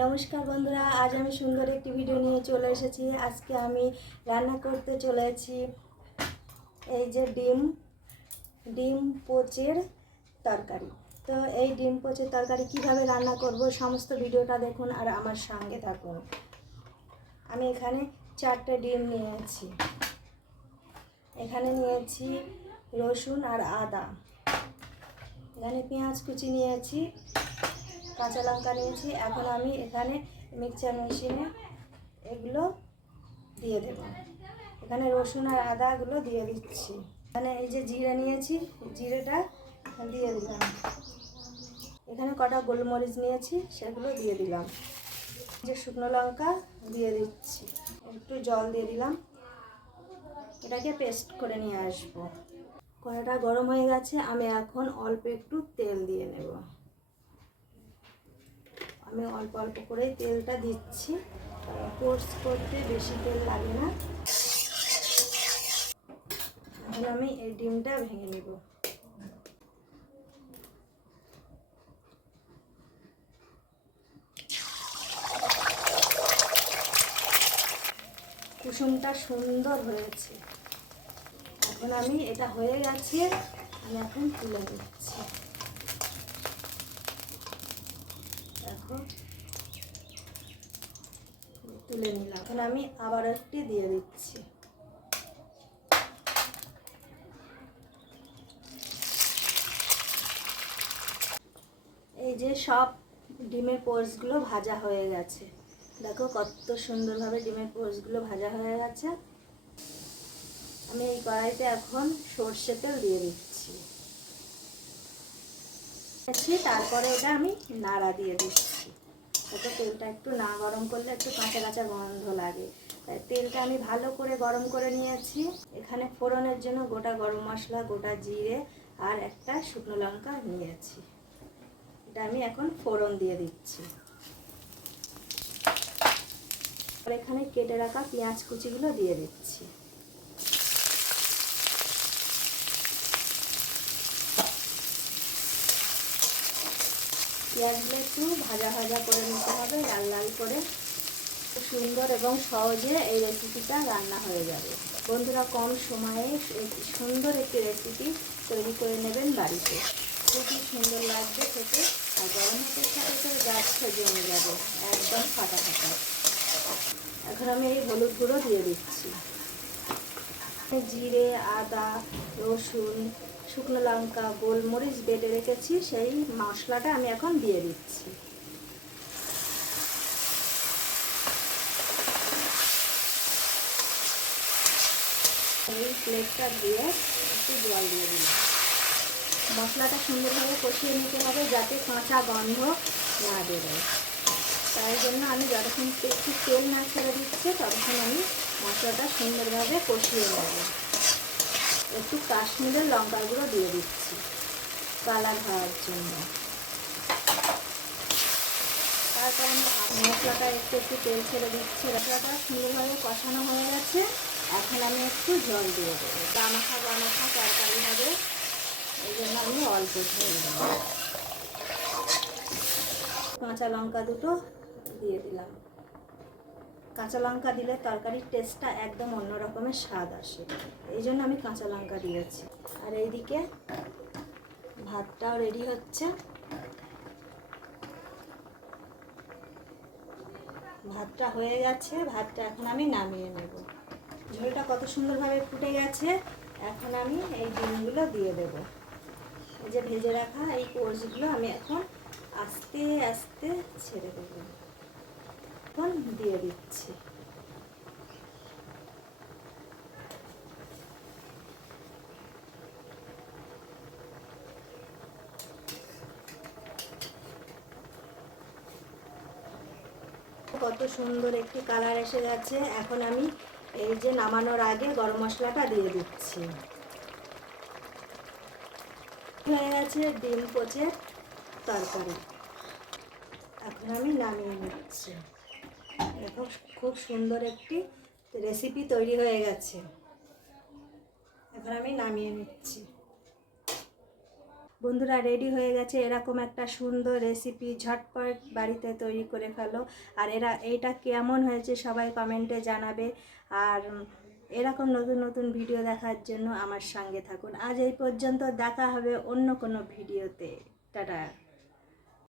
নমস্কার বন্ধুরা, আজ আমি সুন্দর একটি ভিডিও নিয়ে চলে এসেছি। আজকে আমি রান্না করতে চলেছি এই যে ডিম পোচের তরকারি। তো এই ডিম পোচের তরকারি কিভাবে রান্না করব সমস্ত ভিডিওটা দেখুন আর আমার সঙ্গে থাকুন। আমি এখানে 4টে ডিম নিয়েছি। এখানে নিয়েছি রসুন আর আদা, এখানে পেঁয়াজ কুচি নিয়েছি, কাঁচা লঙ্কা নিয়েছি। এখন আমি এখানে মিক্সচার মেশিনে এগুলো দিয়ে দেব। এখানে রসুন আর আদাগুলো দিয়ে দিচ্ছি। এখানে এই যে জিরে নিয়েছি, জিরেটা দিয়ে দিলাম। এখানে কটা গোলমরিচ নিয়েছি, সেগুলো দিয়ে দিলাম। যে শুকনো লঙ্কা দিয়ে দিচ্ছি, একটু জল দিয়ে দিলাম। এটাকে পেস্ট করে নিয়ে আসবো। কড়াটা গরম হয়ে গেছে, আমি এখন অল্প একটু তেল দিয়ে নেব। আমি অল্প অল্প করে তেলটা দিচ্ছি, কোর্স করতে বেশি তেল লাগে না। এখন আমি এই ডিমটা ভেঙে নেব। কুসুমটা সুন্দর হয়েছে। এখন আমি এটা হয়ে গেছে, আমি এখন তুলে দিচ্ছি। দেখো তুলে নিলাম। এখন আমি আবার একটি দিয়ে দিচ্ছি। এই যে সব ডিমের পোর্সগুলো ভাজা হয়ে গেছে। দেখো কত সুন্দরভাবে ডিমের পোর্সগুলো ভাজা হয়ে গেছে। আমি এই কড়াইতে এখন সর্ষে তেল দিয়ে দিচ্ছি। তারপরে এটা আমি নাড়া দিয়ে দিচ্ছি। তো তেলটা একটু না গরম করলে একটু কাঁচা কাঁচা গন্ধ লাগে, তাই তেলটা আমি ভালো করে গরম করে নিয়েছি। এখানে ফোড়নের জন্য গোটা গরম মশলা, গোটা জিরে আর একটা শুকনো লঙ্কা নিয়েছি। এটা আমি এখন ফোড়ন দিয়ে দিচ্ছি। আর এখানে কেটে রাখা পেঁয়াজ কুচিগুলো দিয়ে দিচ্ছি। পেঁয়াজগুলো একটু ভাজা ভাজা করে নিতে হবে, লাল লাল করে। সুন্দর এবং সহজে এই রেসিপিটা রান্না হয়ে যাবে। বন্ধুরা, কম সময়ে সুন্দর একটি রেসিপি তৈরি করে নেবেন বাড়িতে। খুবই সুন্দর লাগবে খেতে, আর গরম ভাতের সাথে তো গাছটা জমে যাবে, একদম ফাটা ফাটা। এখন আমি এই হলুদ গুঁড়ো দিয়ে দিচ্ছি। জিরে, আদা, রসুন, শুকনো লঙ্কা, গোলমরিচ বেটে রেখেছি, সেই মশলাটা আমি এখন দিয়ে দিচ্ছি। এই প্লেটটা দিয়ে একটু জল দিয়ে দিলাম। মশলাটা সুন্দরভাবে কষিয়ে নিতে হবে, যাতে কাঁচা গন্ধ না বেরোয়। তাই জন্য আমি যতক্ষণ একটু তেল না ছেড়ে দিচ্ছে, ততক্ষণ আমি মশলাটা সুন্দরভাবে কষিয়ে নেব। একটু কাশ্মীরের লঙ্কা গুঁড়ো দিয়ে দিচ্ছি কালার হওয়ার জন্য। তারপর মশলাটা একটু একটু তেল ছেড়ে দিচ্ছি। মশলাটা সুন্দরভাবে কষানো হয়ে গেছে। এখন আমি একটু জল দিয়ে দেবো। গামাখা তরকারি হবে, এই জন্য আমি অল্প ঝোল দেবো। কাঁচা লঙ্কা দুটো দিয়ে দিলাম। কাঁচা লঙ্কা দিলে তরকারির টেস্টটা একদম অন্য রকমের স্বাদ আসে, এই জন্য আমি কাঁচা লঙ্কা দিয়েছি। আর এইদিকে ভাতটাও রেডি হচ্ছে। ভাতটা হয়ে গেছে, ভাতটা এখন আমি নামিয়ে নেব। ঝোলটা কত সুন্দরভাবে ফুটে গেছে। এখন আমি এই ডিমগুলো দিয়ে দেব। এই যে ভেজে রাখা এই কোর্সগুলো আমি এখন আস্তে আস্তে ছেড়ে দেব। এখন দিয়ে দিচ্ছি। কত সুন্দর একটি কালার এসে গেছে। এখন আমি এই যে নামানোর আগে গরম মশলাটা দিয়ে দিচ্ছি। হয়ে গেছে ডিম পোচের তরকারি। এখন আমি নামিয়ে নিচ্ছি। দেখো খুব সুন্দর একটি রেসিপি তৈরি হয়ে গেছে। এখন আমি নামিয়ে নিচ্ছি। বন্ধুরা রেডি হয়ে গেছে এরকম একটা সুন্দর রেসিপি, ঝটপট বাড়িতে তৈরি করে ফেলো। আর এইটা কেমন হয়েছে সবাই কমেন্টে জানাবে। আর এরকম নতুন নতুন ভিডিও দেখার জন্য আমার সঙ্গে থাকুন। আজ এই পর্যন্ত, দেখা হবে অন্য কোনো ভিডিওতে। টাটা।